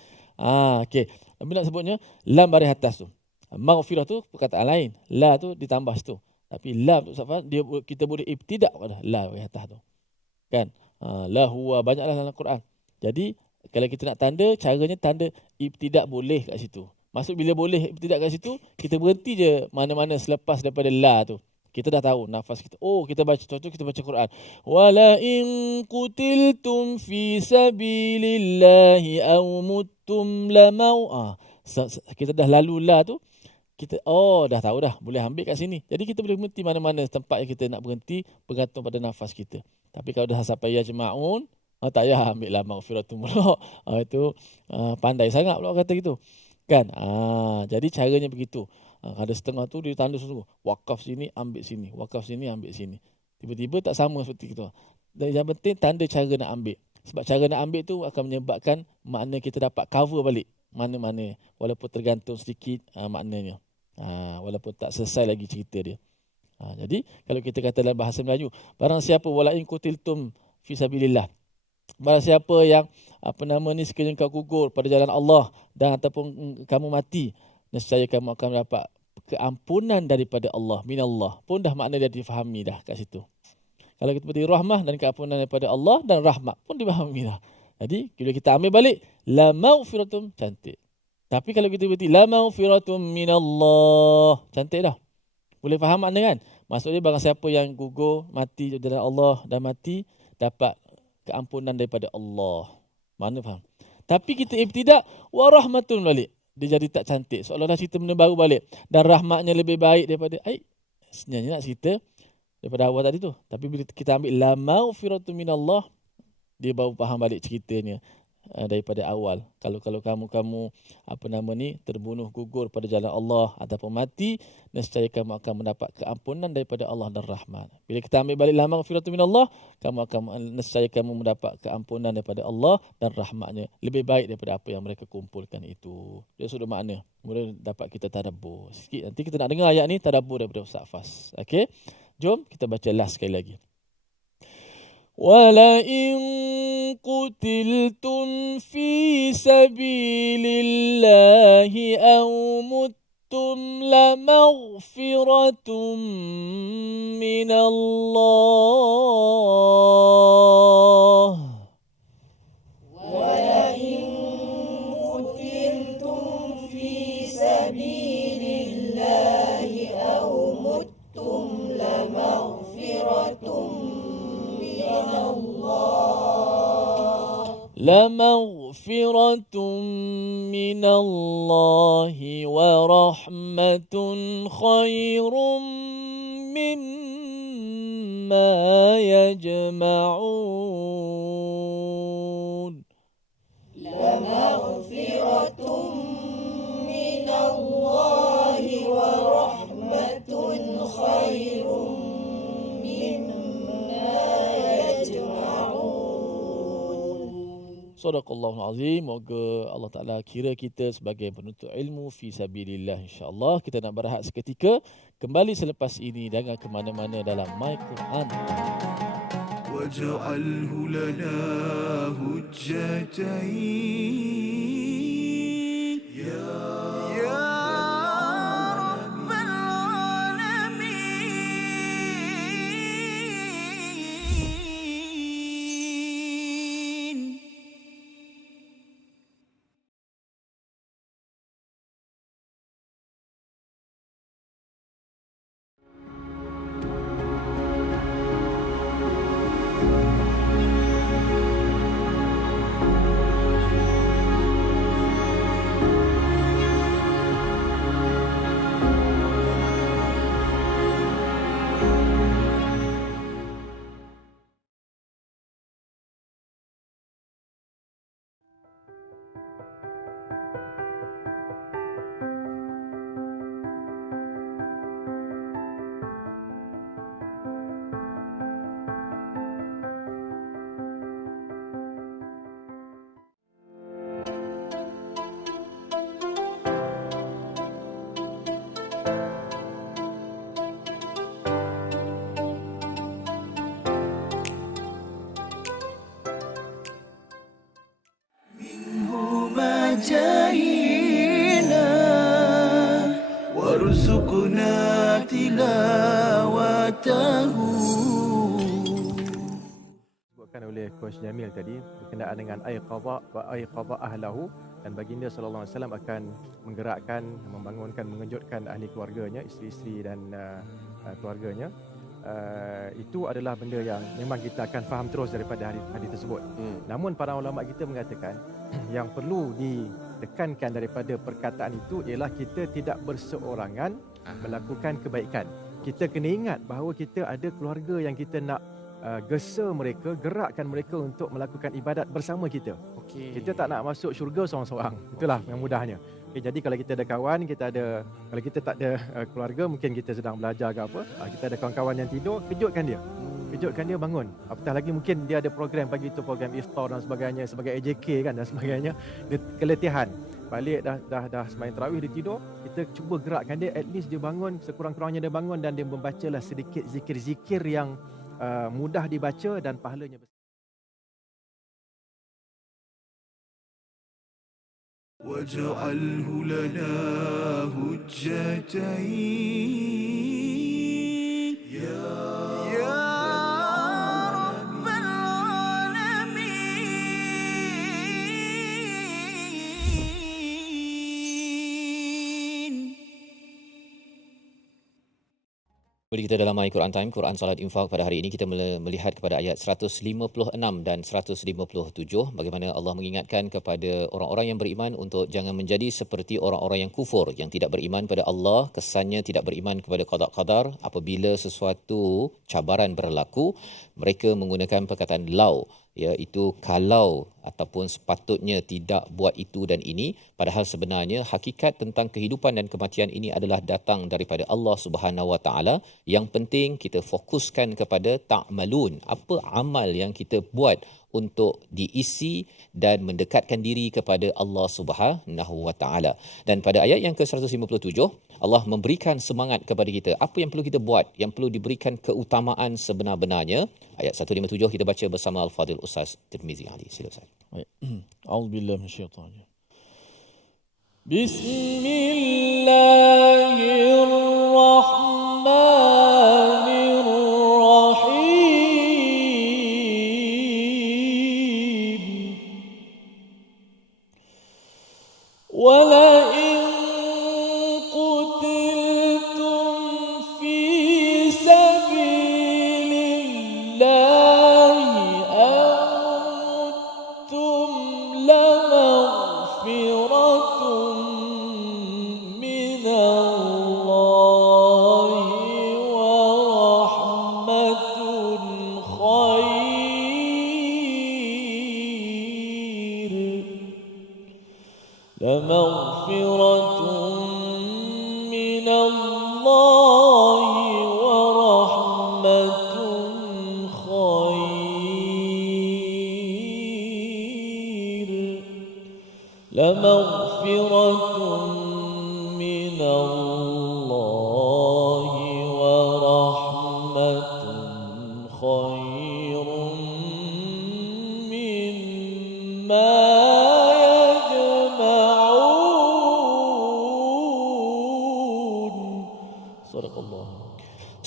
Okey. Tapi nak sebutnya, lam baris atas tu. Maghfirah tu perkataan lain. La tu ditambah situ. Tapi lam tu kita boleh ibtidak pada la baris atas tu. Kan? La huwa banyaklah dalam Quran. Jadi kalau kita nak tanda, caranya tanda ibtidak boleh kat situ. Maksud bila boleh ibtidak kat situ, kita berhenti je mana-mana selepas daripada la tu. Kita dah tahu nafas kita. Kita baca, contoh kita baca Quran. Wala in qutiltum fi sabilillahi aw muttum lamau. Kita dah lalu la tu. Kita dah tahu dah, boleh ambil kat sini. Jadi kita boleh berhenti mana-mana tempat yang kita nak berhenti bergantung pada nafas kita. Tapi kalau dah sampai yajma'un, tak payah ambil lah maghfiratum pula. Itu pandai sangat pula kata gitu. Kan? Jadi caranya begitu. Ada setengah tu dia tanda sungguh. Wakaf sini, ambil sini. Wakaf sini, ambil sini. Tiba-tiba tak sama seperti itu. Dan yang penting tanda cara nak ambil. Sebab cara nak ambil tu akan menyebabkan makna kita dapat cover balik. Mana-mana. Walaupun tergantung sedikit maknanya. Walaupun tak selesai lagi cerita dia. Jadi kalau kita kata dalam bahasa Melayu, barang siapa wala in qutiltum fi sabilillah. Barang siapa yang sekiranya kau gugur pada jalan Allah dan ataupun kamu mati, nescaya kamu akan mendapat keampunan daripada Allah, minallah. Pun dah makna dia difahami dah kat situ. Kalau kita berarti rahmah dan keampunan daripada Allah dan rahmat pun difahami dah. Jadi bila kita ambil balik la maghfiratum, cantik. Tapi kalau kita berarti la maghfiratum minallah, cantik dah. Boleh faham makna kan? Maksudnya barang siapa yang gugur mati di jalan Allah dan mati dapat keampunan daripada Allah. Mana faham? Tapi kita ibtidak wa rahmatun balik. Dia jadi tak cantik. Seolah-olah cerita benda baru balik. Dan rahmatnya lebih baik daripada sebenarnya nak cerita daripada awal tadi tu. Tapi bila kita ambil la maghfiratu minallah, dia baru faham balik ceritanya daripada awal. Kalau kamu terbunuh gugur pada jalan Allah ataupun mati, nescaya kamu akan mendapat keampunan daripada Allah dan rahmat. Bila kita ambil balik la maghfiratu minallah, nescaya kamu mendapat keampunan daripada Allah dan rahmatnya lebih baik daripada apa yang mereka kumpulkan itu. Dia sudah makna. Kemudian dapat kita tadabbur sikit. Nanti kita nak dengar ayat ni tadabbur daripada Ustaz Fas. Okey. Jom kita baca last sekali lagi. وَلَئِن قُتِلْتُمْ فِي سَبِيلِ اللَّهِ أَوْ مُتُّمْ لَمَغْفِرَةٌ مِّنَ اللَّهِ وَلَئِن قُتِلْتُمْ فِي سَبِيلِ اللَّهِ أَوْ مُتُّمْ لَمَغْفِرَةٌ مِّنَ اللَّهِ وَرَحْمَةٌ خَيْرٌ مِّمَّا يَجْمَعُونَ لَمَغْفِرَةٌ مِّنَ اللَّهِ وَرَحْمَةٌ خَيْرٌ Sadaqallahul Azim. Moga Allah Ta'ala kira kita sebagai penuntut ilmu fi sabilillah, insya-Allah. Kita nak berehat seketika, kembali selepas ini, jangan ke mana-mana dalam My Quran. وَاجْعَلْهُ لَنَا هُجَّتَيْنِ يَا رَبَّ الْعَالَمِينَ. Coach Jamil tadi berkenaan dengan aiqadha wa aiqadha ahlahu, dan baginda sallallahu alaihi wasallam akan menggerakkan, membangunkan, mengejutkan ahli keluarganya, isteri-isteri dan keluarganya. Itu adalah benda yang memang kita akan faham terus daripada hadis tersebut. Namun para ulama kita mengatakan yang perlu ditekankan daripada perkataan itu ialah kita tidak berseorangan melakukan kebaikan. Kita kena ingat bahawa kita ada keluarga yang kita nak gesa mereka, gerakkan mereka untuk melakukan ibadat bersama kita. Kita tak nak masuk syurga seorang-seorang. Itulah yang mudahnya. Jadi kalau kita ada kawan, kalau kita tak ada keluarga, mungkin kita sedang belajar ke apa, kita ada kawan-kawan yang tidur, kejutkan dia bangun. Apatah lagi mungkin dia ada program pagi itu, program iftar dan sebagainya, sebagai AJK kan dan sebagainya, dia keletihan. Balik dah sembahyang tarawih, dia tidur, kita cuba gerakkan dia, at least dia bangun, sekurang-kurangnya dia bangun dan dia membacalah sedikit zikir-zikir yang mudah dibaca dan pahalanya besar. واجعله لنا هجتين يا رب العالمين. Kembali kita dalam My Quran Time, Quran Salat Infak. Pada hari ini kita melihat kepada ayat 156 dan 157, bagaimana Allah mengingatkan kepada orang-orang yang beriman untuk jangan menjadi seperti orang-orang yang kufur, yang tidak beriman pada Allah, kesannya tidak beriman kepada qada qadar. Apabila sesuatu cabaran berlaku, mereka menggunakan perkataan lau, iaitu kalau ataupun sepatutnya tidak buat itu dan ini, padahal sebenarnya hakikat tentang kehidupan dan kematian ini adalah datang daripada Allah Subhanahu Wa Taala. Yang penting kita fokuskan kepada ta'malun, apa amal yang kita buat untuk diisi dan mendekatkan diri kepada Allah Subhanahu Wa Taala. Dan pada ayat yang ke-157, Allah memberikan semangat kepada kita, apa yang perlu kita buat, yang perlu diberikan keutamaan sebenar-benarnya. Ayat 157 kita baca bersama Al-Fadhil Ustaz Tirmizi Ali. Sila Ustaz. A'udzubillahi minasyaitanir. Bismillahirrahmanirrahim. ولئن قتلتم في سبيل الله أو متم لمغفرة من الله ورحمة خير لمغفرة من الله ورحمة خير لمغفرة من الله ورحمة خير مما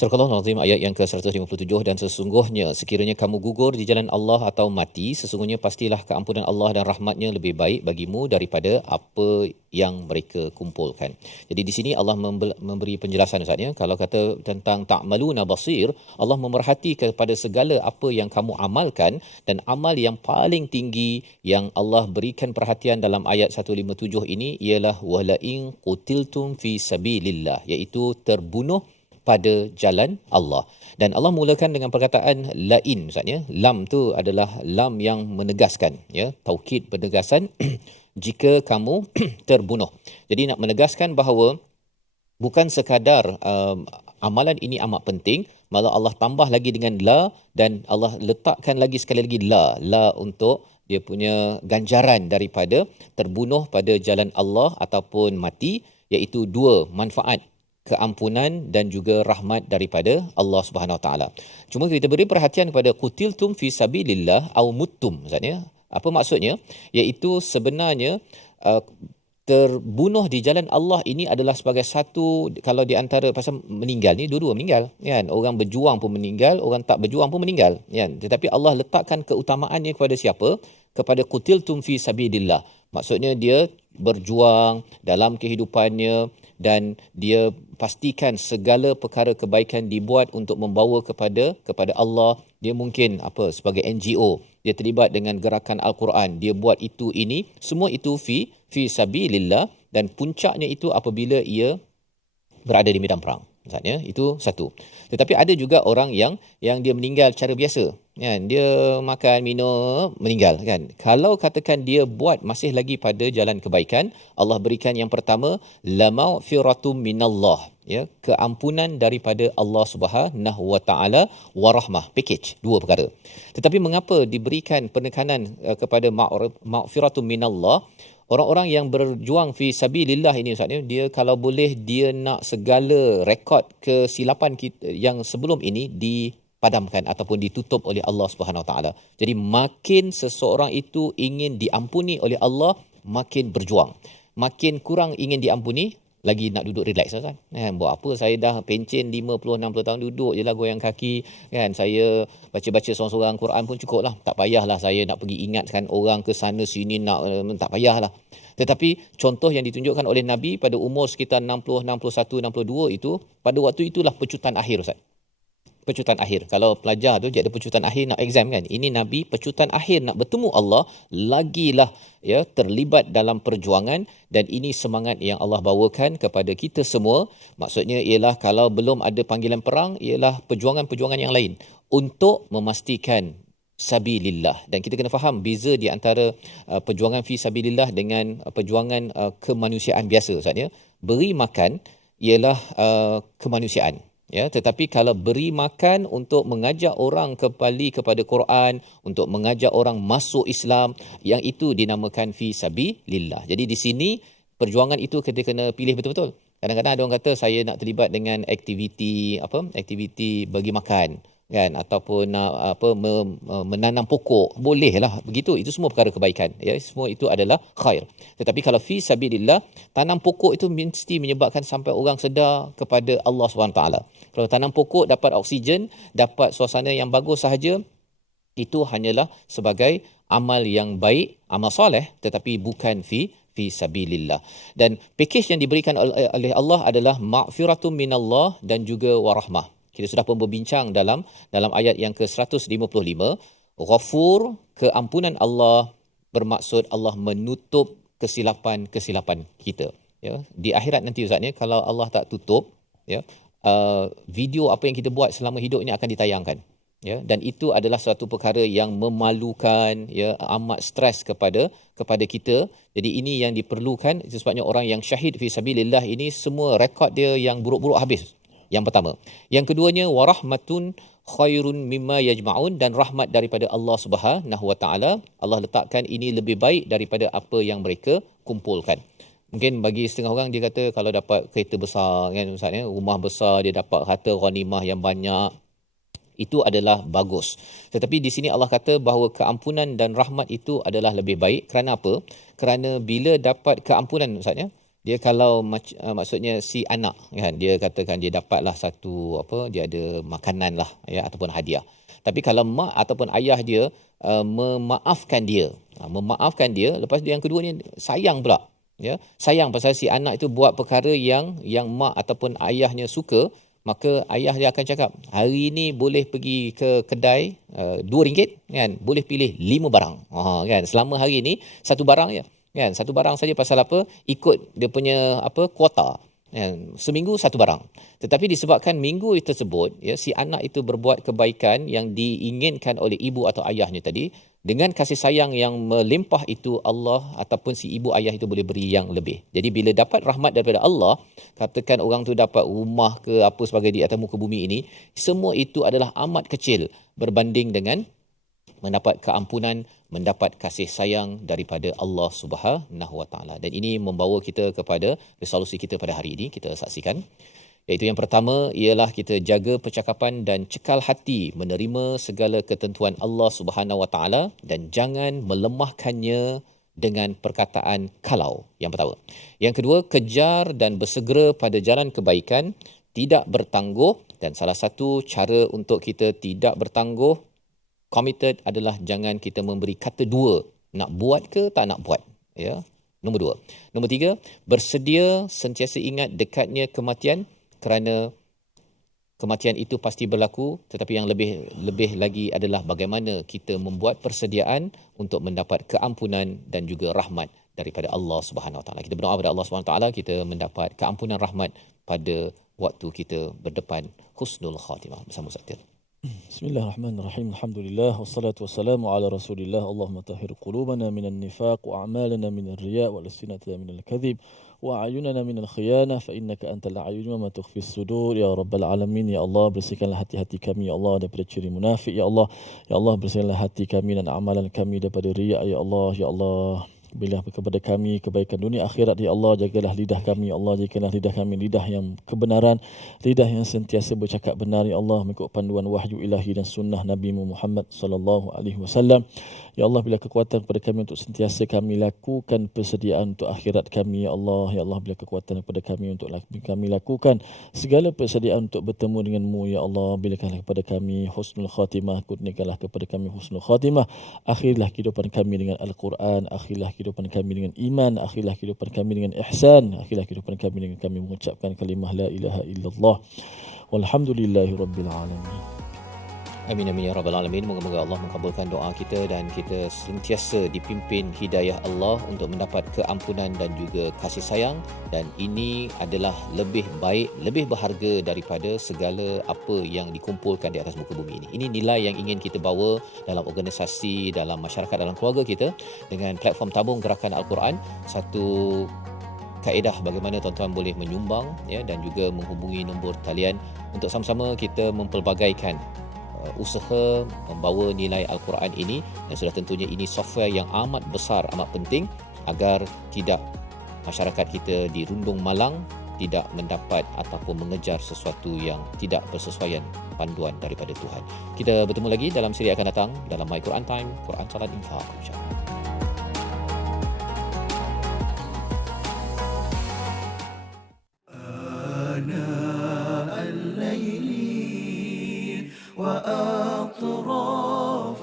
Surah Al-Azim ayat yang ke-157, dan sesungguhnya sekiranya kamu gugur di jalan Allah atau mati, sesungguhnya pastilah keampunan Allah dan rahmatnya lebih baik bagimu daripada apa yang mereka kumpulkan. Jadi di sini Allah memberi penjelasan Ustaz ya. Kalau kata tentang ta'maluna basir, Allah memerhati kepada segala apa yang kamu amalkan, dan amal yang paling tinggi yang Allah berikan perhatian dalam ayat 157 ini ialah walain qutiltum fi sabilillah, iaitu terbunuh pada jalan Allah. Dan Allah mulakan dengan perkataan lain Ustaz ya. Lam tu adalah lam yang menegaskan ya, taukid penegasan jika kamu terbunuh. Jadi nak menegaskan bahawa bukan sekadar amalan ini amat penting, malah Allah tambah lagi dengan la, dan Allah letakkan lagi sekali lagi la untuk dia punya ganjaran daripada terbunuh pada jalan Allah ataupun mati, iaitu dua manfaat, keampunan dan juga rahmat daripada Allah Subhanahu Wa Taala. Cuma kita beri perhatian kepada qutiltum fi sabilillah au muttum, maksudnya apa maksudnya? Iaitu sebenarnya terbunuh di jalan Allah ini adalah sebagai satu, kalau di antara pasal meninggal ni dua-dua meninggal kan, orang berjuang pun meninggal, orang tak berjuang pun meninggal kan, tetapi Allah letakkan keutamaannya kepada siapa? Kepada qutiltum fi sabilillah. Maksudnya dia berjuang dalam kehidupannya dan dia pastikan segala perkara kebaikan dibuat untuk membawa kepada Allah. Dia mungkin sebagai NGO, dia terlibat dengan gerakan Al-Quran, dia buat itu ini, semua itu fi sabilillah, dan puncaknya itu apabila ia berada di medan perang. Maksudnya itu satu. Tetapi ada juga orang yang dia meninggal cara biasa kan, dia makan minum meninggal kan. Kalau katakan dia buat masih lagi pada jalan kebaikan, Allah berikan yang pertama la maghfiratum minallah, ya, keampunan daripada Allah Subhanahu wa taala, wa rahmah, package, dua perkara. Tetapi mengapa diberikan penekanan kepada maghfiratum minallah? Orang-orang yang berjuang fi sabilillah ini Ustaz, dia kalau boleh dia nak segala rekod kesilapan kita yang sebelum ini dipadamkan ataupun ditutup oleh Allah Subhanahu Wa Taala. Jadi makin seseorang itu ingin diampuni oleh Allah, makin berjuang. Makin kurang ingin diampuni, lagi nak duduk relax kan. Buat apa saya dah pencen 50 60 tahun duduk je lah goyang kaki kan. Saya baca-baca seorang-seorang Quran pun cukup lah. Tak payahlah saya nak pergi ingatkan orang ke sana sini, tak payahlah. Tetapi contoh yang ditunjukkan oleh Nabi pada umur sekitar 60, 61, 62 itu, pada waktu itulah pecutan akhir Ustaz. Pecutan akhir. Kalau pelajar tu dia ada pecutan akhir nak exam kan. Ini Nabi pecutan akhir nak bertemu Allah, lagilah ya terlibat dalam perjuangan, dan ini semangat yang Allah bawakan kepada kita semua. Maksudnya ialah kalau belum ada panggilan perang, ialah perjuangan-perjuangan yang lain untuk memastikan sabilillah. Dan kita kena faham beza di antara perjuangan fi sabilillah dengan perjuangan kemanusiaan biasa Ustaz ya. Beri makan ialah kemanusiaan. Ya, tetapi kalau beri makan untuk mengajak orang kembali kepada Quran, untuk mengajak orang masuk Islam, yang itu dinamakan fi sabilillah. Jadi di sini perjuangan itu kita kena pilih betul-betul. Kadang-kadang ada orang kata saya nak terlibat dengan aktiviti bagi makan kan, ataupun menanam pokok, bolehlah begitu, itu semua perkara kebaikan ya, semua itu adalah khair. Tetapi kalau fi sabilillah, tanam pokok itu mesti menyebabkan sampai orang sedar kepada Allah SWT. Kalau tanam pokok dapat oksigen, dapat suasana yang bagus sahaja, itu hanyalah sebagai amal yang baik, amal soleh, tetapi bukan fi sabilillah. Dan pakej yang diberikan oleh Allah adalah maghfiratum minallah dan juga warahmah. Kita sudah pun berbincang dalam ayat yang ke-155. Ghafur, keampunan Allah, bermaksud Allah menutup kesilapan-kesilapan kita. Ya, di akhirat nanti Ustaz ya, kalau Allah tak tutup, ya, video apa yang kita buat selama hidup ini akan ditayangkan. Ya, dan itu adalah satu perkara yang memalukan, ya, amat stres kepada kita. Jadi ini yang diperlukan. Itu sebabnya orang yang syahid fi sabilillah ini semua rekod dia yang buruk-buruk habis. Yang pertama. Yang keduanya, warahmatun khairun mimma yajma'un, dan rahmat daripada Allah Subhanahu wa taala. Allah letakkan ini lebih baik daripada apa yang mereka kumpulkan. Mungkin bagi setengah orang dia kata kalau dapat kereta besar kan Ustaz ya, rumah besar, dia dapat harta ghanimah yang banyak, itu adalah bagus. Tetapi di sini Allah kata bahawa keampunan dan rahmat itu adalah lebih baik. Kerana apa? Kerana bila dapat keampunan Ustaz ya, dia kalau maksudnya si anak kan, dia katakan dia dapatlah satu dia ada makanan lah ya, ataupun hadiah. Tapi kalau mak ataupun ayah dia memaafkan dia, lepas dia yang kedua ni sayang pula ya, sayang pasal si anak itu buat perkara yang mak ataupun ayahnya suka, maka ayah dia akan cakap, hari ni boleh pergi ke kedai RM2 kan, boleh pilih 5 barang kan, selama hari ni satu barang je kan, satu barang saja. Pasal apa? Ikut dia punya kuota kan, seminggu satu barang. Tetapi disebabkan minggu tersebut ya, si anak itu berbuat kebaikan yang diinginkan oleh ibu atau ayahnya tadi, dengan kasih sayang yang melimpah itu, Allah ataupun si ibu ayah itu boleh beri yang lebih. Jadi bila dapat rahmat daripada Allah, katakan orang tu dapat rumah ke apa sebagai di atas muka bumi ini, semua itu adalah amat kecil berbanding dengan mendapat keampunan, mendapat kasih sayang daripada Allah Subhanahu wa taala. Dan ini membawa kita kepada resolusi kita pada hari ini, kita saksikan. Iaitu yang pertama ialah kita jaga percakapan dan cekal hati menerima segala ketentuan Allah Subhanahu wa taala, dan jangan melemahkannya dengan perkataan kalau. Yang pertama. Yang kedua, kejar dan bersegera pada jalan kebaikan, tidak bertangguh, dan salah satu cara untuk kita tidak bertangguh, committed, adalah jangan kita memberi kata dua, nak buat ke tak nak buat, ya. Nombor dua. Nombor tiga, bersedia sentiasa ingat dekatnya kematian, kerana kematian itu pasti berlaku, tetapi yang lebih lagi adalah bagaimana kita membuat persediaan untuk mendapat keampunan dan juga rahmat daripada Allah Subhanahu Wa Taala. Kita berdoa kepada Allah Subhanahu Wa Taala kita mendapat keampunan rahmat pada waktu kita berdepan husnul khatimah bersama Ustaz. Bismillahirrahmanirrahim. Alhamdulillah wassalatu wassalamu ala Rasulillah. Allahumma tahhir qulubana minan nifaq wa a'malana minal riya' wa alsinatana minal kadhib wa a'yunana minal khiyanah fa innaka antal a'yun wa ma tukhfis sudur ya rabbal alamin. Ya Allah, bersihkanlah hati-hati kami ya Allah daripada ciri munafik ya Allah. Ya Allah, bersihkanlah hati kami dan amalan kami daripada riya' ya Allah. Ya Allah, berilah kepada kami kebaikan dunia akhirat ya Allah. Jagalah lidah kami ya Allah, jadikanlah lidah kami lidah yang kebenaran, lidah yang sentiasa bercakap benar ya Allah, mengikut panduan wahyu ilahi dan sunnah Nabi Muhammad sallallahu alaihi wasallam. Ya Allah, berilah kekuatan kepada kami untuk sentiasa kami lakukan persediaan untuk akhirat kami ya Allah. Ya Allah, berilah kekuatan kepada kami untuk kami lakukan segala persediaan untuk bertemu denganmu ya Allah. Berikanlah kepada kami husnul khatimah, kurniakanlah kepada kami husnul khatimah. Akhirlah kehidupan kami dengan Al-Quran, akhirlah kehidupan kami dengan iman, akhirlah kehidupan kami dengan ihsan, akhirlah kehidupan kami dengan kami mengucapkan kalimah la ilaha illallah walhamdulillahi rabbil alamin. Amin amin ya rabbal alamin. Moga-moga Allah mengabulkan doa kita dan kita sentiasa dipimpin hidayah Allah untuk mendapat keampunan dan juga kasih sayang, dan ini adalah lebih baik, lebih berharga daripada segala apa yang dikumpulkan di atas muka bumi ini. Ini nilai yang ingin kita bawa dalam organisasi, dalam masyarakat, dalam keluarga kita dengan platform tabung gerakan Al-Quran. Satu kaedah bagaimana tuan-tuan boleh menyumbang ya, dan juga menghubungi nombor talian untuk sama-sama kita mempelbagaikan usaha membawa nilai Al-Quran ini, dan sudah tentunya ini software yang amat besar, amat penting agar tidak masyarakat kita dirundung malang, tidak mendapat ataupun mengejar sesuatu yang tidak bersesuaian panduan daripada Tuhan. Kita bertemu lagi dalam siri akan datang dalam My Quran Time, Quran Salat Infaq, insya-Allah. وأطراف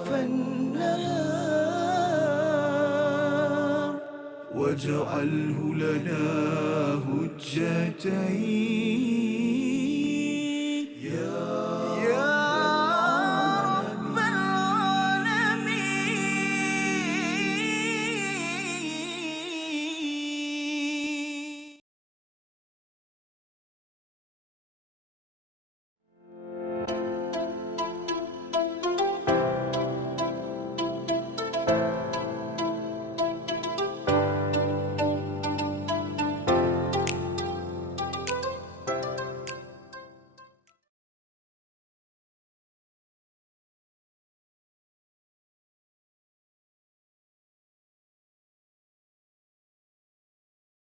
النهار واجعله لنا هجتين